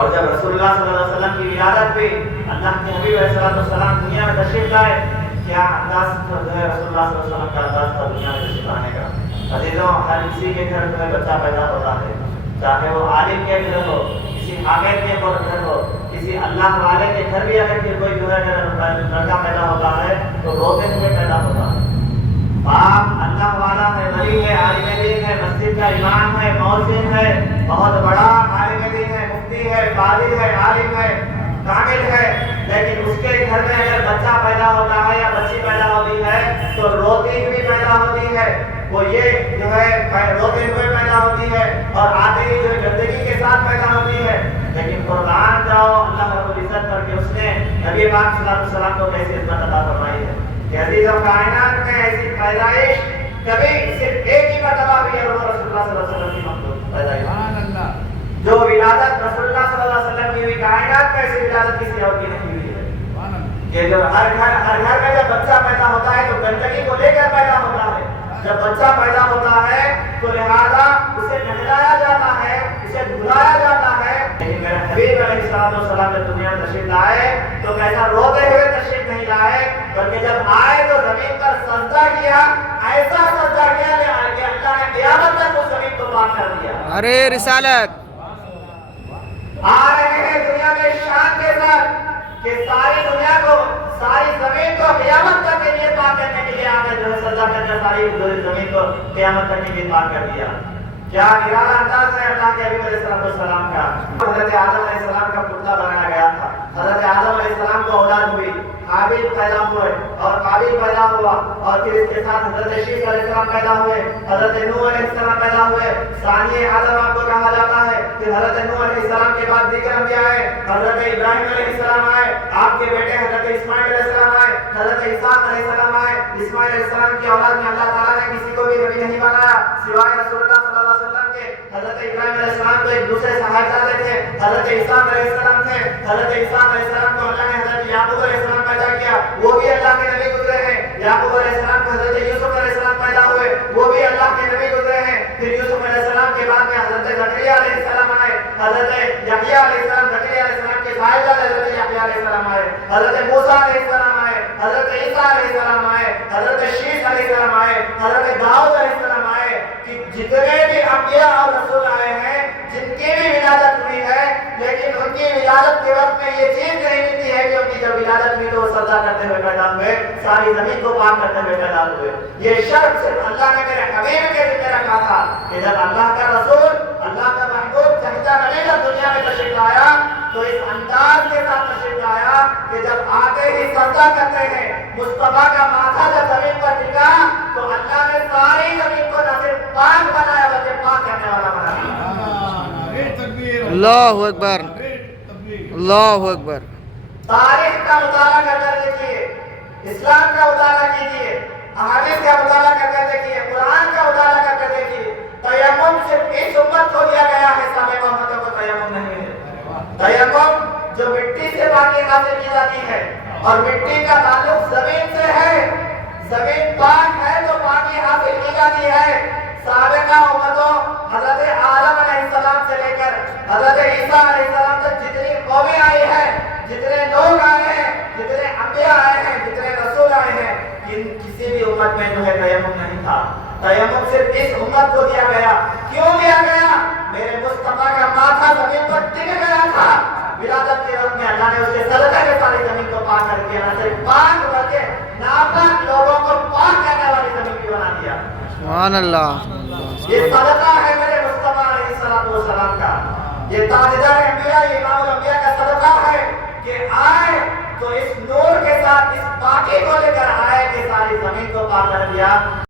اور جب رسول اللہ صلی اللہ علیہ وسلم کی ولادت ہوئی، اللہ کے حبیب علیہ السلام دنیا میں تشریف لائے، کیا انداز جو ہے رسول اللہ صلی اللہ علیہ وسلم کا انداز تھا دنیا میں تشریف لانے کا۔ عزیزوں، ہر کسی کے گھر میں بچہ پیدا ہوتا ہے، چاہے وہ عالم کے گھر ہو، کسی حاکم کے گھر ہو، کسی اللہ والے کے گھر بھی اگر کوئی جو ہے لڑکا پیدا ہوتا ہے تو روتے ہوئے پیدا ہوتا ہے۔ باپ اللہ والا ہے، ولی ہے، عالم دین ہے، مسجد کا امام ہے، مؤذن ہے، بہت بڑا عالم دین ہے، مفتی ہے، قاضی ہے، عالم ہے، کامل ہے، لیکن اس کے گھر میں اگر بچہ پیدا ہوتا ہے یا بچی پیدا ہوتی ہے تو روتی ہوئی پیدا ہوتی ہے، وہ یہ جو ہے روتے ہوئے پیدا ہوتی ہے اور آتے ہی جو گندگی کے ساتھ پیدا ہوتی ہے۔ لیکن قرآن جاؤ اللہ رب العزت پر کہ اس نے نبی پاک صلی اللہ علیہ وسلم کو کیسی عزت عطا فرمائی ہے کہ عزیزوں، کائنات میں ایسی پیدائش کبھی صرف ایک ہی مرتبہ ہوئی ہے، وہ رسول اللہ صلی اللہ علیہ وسلم کی مخلوق پیدائش، جو ولادت رسول اللہ صلی اللہ علیہ وسلم کی ہوئی، کائنات میں ایسی ولادت کسی اور کی نہیں ہوئی ہے کہ جو ہر گھر میں جب بچہ پیدا ہوتا ہے تو گندگی کو لے کر پیدا ہوتا ہے۔ جب بچہ پیدا ہوتا ہے تو لہذا اسے نہلایا جاتا ہے، اسے دھلایا جاتا ہے، لیکن میرے حبیب علیہ السلام جب دنیا میں تشریف لائے تو کیسا روتے ہوئے تشریف نہیں لائے، بلکہ جب آئے تو زمین پر سجدہ کیا، ایسا سجدہ کیا کہ اللہ نے قیامت تک اس زمین کو پاک کر دیا۔ ارے رسالت آ رہے ہیں دنیا میں شان کے ساتھ کہ ساری دنیا کو، ساری زمین کو قیامت تک کے لیے پاک کرنے کے لیے آگے جو ہے سجدہ کرنے، ساری زمین کو قیامت تک کے لیے پاک کر دیا۔ کیا نرالا انداز ہے اللہ کے حبیب علیہ السلام کا۔ حضرت آدم علیہ السلام کا پتلا بنایا گیا تھا، حضرت آدم علیہ السلام کو اولاد ہوئی، حابیل پیدا ہوئے اور قابیل پیدا ہوا، اور پھر اس کے ساتھ حضرت شیش علیہ السلام پیدا ہوئے، حضرت نوح علیہ السلام پیدا ہوئے، ثانی آدم آپ کو کہا جاتا ہے۔ پھر حضرت نوح علیہ السلام کے بعد دیگر انبیاء آئے، حضرت ابراہیم علیہ السلام آئے، آپ کے بیٹے حضرت اسماعیل علیہ السلام آئے، حضرت اسحاق علیہ السلام آئے۔ اسماعیل علیہ السلام کی اولاد میں اللہ تعالیٰ نے کسی کو بھی نبی نہیں بنایا سوائے رسول اللہ صلی اللہ علیہ وسلم کے۔ حضرت ابراہیم علیہ السلام تو ایک دوسرے صاحبزادے تھے، حضرت اسحاق علیہ السلام تھے، حضرت اسحاق علیہ السلام کو اللہ نے حضرت یعقوب علیہ السلام پیدا کیا، وہ بھی اللہ کے نبی گزرے ہیں۔ یعقوب علیہ السلام کو حضرت یوسف علیہ السلام پیدا ہوئے، وہ بھی اللہ کے نبی گزرے ہیں۔ پھر یوسف علیہ السلام کے بعد میں حضرت زکریا علیہ السلام آئے، حضرت یحییٰ علیہ السلام، زکریا علیہ السلام کے صاحبزادے حضرت یحییٰ علیہ السلام آئے، حضرت موسیٰ علیہ السلام آئے، حضرت عیسیٰ علیہ السلام آئے، حضرت شیش علیہ السلام آئے، حضرت داؤد علیہ السلام آئے، کہ جتنے بھی انبیاء اور رسول آئے ہیں جن کی بھی ولادت ہوئی ہے، لیکن ان کی ولادت کے وقت میں یہ چیز نہیں ملتی ہے کہ ان کی جب ولادت ہوئی تو وہ سجدہ کرتے ہوئے پیدا ہوئے، ساری زمین کو پاک کرتے ہوئے پیدا ہوئے۔ یہ شرط صرف اللہ نے میرے حبیب کے ذمہ رکھا تھا کہ جب اللہ کا رسول، اللہ کا محبوب چہتا نبی جب دنیا میں تشریف لایا تو اس انداز کے ساتھ تشریف لایا کہ جب آتے ہی سجدہ کرتے ہیں، مصطفیٰ کا ماتھا جب زمین پر ٹکا تو اللہ نے ساری زمین کو نہ صرف پاک بنایا بلکہ پاک کرنے والا بنایا۔ اللہ اکبر، اللہ اکبر۔ تاریخ کا مطالعہ کر کر دیکھیے، اسلام کا مطالعہ کیجیے، احادیث کا مطالعہ کر کر دیکھیے، قرآن کا مطالعہ کر کر دیکھیے۔ تیمم صرف اس امت کو دیا گیا ہے، سابق امتوں کو تیمم نہیں ہے۔ تیمم جو مٹی سے پاکی حاصل کی جاتی ہے اور مٹی کا تعلق زمین سے ہے، زمین پاک ہے تو پاکی حاصل کی جاتی ہے۔ سابقہ امتوں حضرت آدم علیہ السلام سے لے کر حضرت عیسیٰ علیہ السلام تک جتنی قومیں آئی ہیں، جتنے لوگ آئے ہیں، جتنے انبیاء آئے ہیں، جتنے رسول آئے ہیں، کسی بھی امت میں جو ہے تیمم نہیں تھا۔ تیمم صرف اس امت کو دیا گیا۔ کیوں دیا گیا؟ میرے مصطفیٰ کا ماتھا زمین پر ٹک گیا تھا، ولادت کے وقت میں اللہ نے اسے صدقہ کے ساری زمین کو پاک کر دیا، نہ صرف پاک بلکہ ناپاک لوگوں کو پاک کرنے والی زمین بھی بنا دیا۔ سبحان اللہ۔ یہ صدقہ ہے میرے مصطفیٰ علیہ السلام کا، یہ تاجدار انبیاء، یہ امام الانبیاء کا صدقہ ہے کہ آئے تو اس نور کے ساتھ اس پاکی کو لے کر آئے کہ ساری زمین کو پاک کر دیا۔